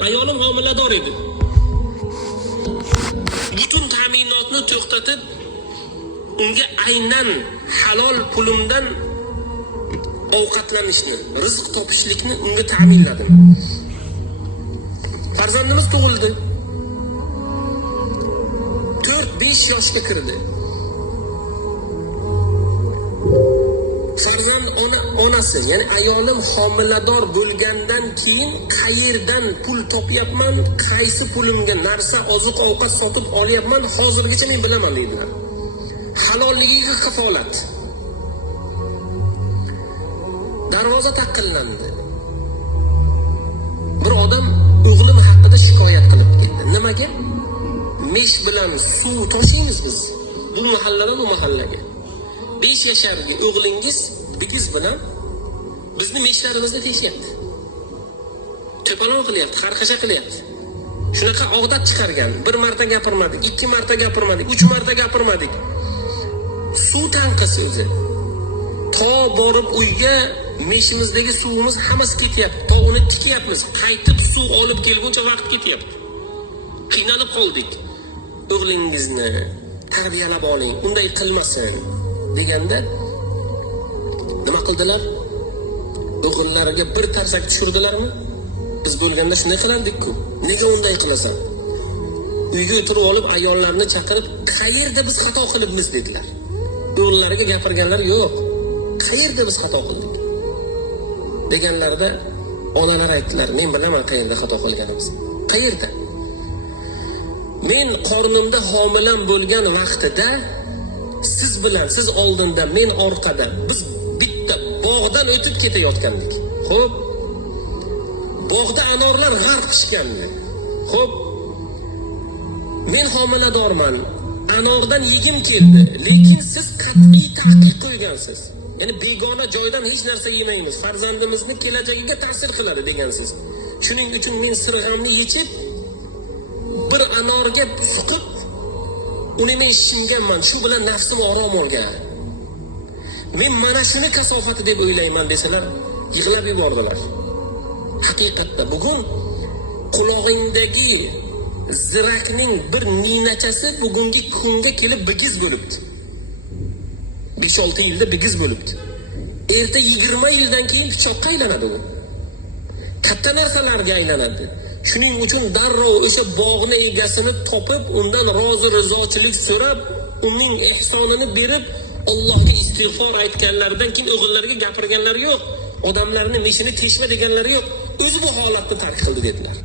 Ayolim homilador edi. Butun ta'minotni to'xtatib, unga aynan halol pulimdan ovqatlanishni, rizq topishlikni unga ta'minladim. Farzandimiz tug'ildi. 4-5 yoshga kirdi. Farzand onasi, ya'ni ayolim homilador bo'lgandan keyin qayerdan pul topyapman, qaysi pulimga narsa, oziq-ovqat sotib olyapman, hozirgacha men bilaman deydilar. Halolligiga kafolat. Darvoza taqillandi. Bir odam o'g'lim haqida shikoyat qilib keldi. Nimaga? Mesh bilan suv toshiymiz biz. Bu mahalladan u mahallaga. 5 yasharga o'g'lingiz bigiz bilan bizni meshlarimizni teshyapti. To'polon qilyapti, qarqasha qilyapti. Shunaqa odat chiqargan. 1 marta gapirmadik, 2 marta gapirmadik, 3 marta gapirmadik. Suv tanqisi o'zi. To borib uyga meshimizdagi suvimiz hammasi ketyapti. To uni tikyapmiz. Qaytib suv olib kelguncha vaqt ketyapti. Qiynalib qoldik. O'g'lingizni tarbiyalab oling, unday qilmasin deganda nima qildilar? O'g'illariga bir tarsak tushirdilarmi? Biz bo'lganda shunday qilardik-ku. Nega unday qilasan? Uyga o'tirib olib ayollarni chaqirib, qayerda biz xato qilibmiz dedilar. O'g'illariga gapirganlar yo'q. Qayerda biz xato qildik? Deganlarida onalar aytdilar, men bilaman qayerda xato qilganimizni. Qayerda? Men qornimda homilam bo'lgan vaqtida siz bilan, siz oldinda, men orqada, biz bitta bog'dan o'tib ketayotgandik. Xo'p. Bog'da anorlar g'arq pishgandi. Xo'p. Men homiladorman. Anordan yegim keldi, lekin siz qat'iy taqiq qo'ygansiz. Ya'ni begona joydan hech narsa yemaymiz. Farzandimizni kelajagiga ta'sir qiladi degansiz. Shuning uchun men sirg'amni yechib bir anorga suqib uni men shimganman. Shu bilan nafsim orom olgan. Men mana shuni kasofati deb o'ylayman desalar, yig'lab yubordilar. Haqiqatda bugun qulog'ingdagi zirakning bir ninachasi bugungi kunga kelib bigiz bo'libdi. 5-6 yilda bigiz bo'libdi. Erta 20 yildan keyin pichoqqa aylanadi u. Katta narsalarga aylanadi. Shuning uchun darrov o'sha bog'ni egasini topib, undan rozi rizochilik so'rab, uning ehsonini berib, Allohga istig'for aytganlaridan keyin o'g'illariga gapirganlari yo'q. Odamlarni meshini teshma deganlari yo'q. O'zi bu holatni tark qildi dedilar.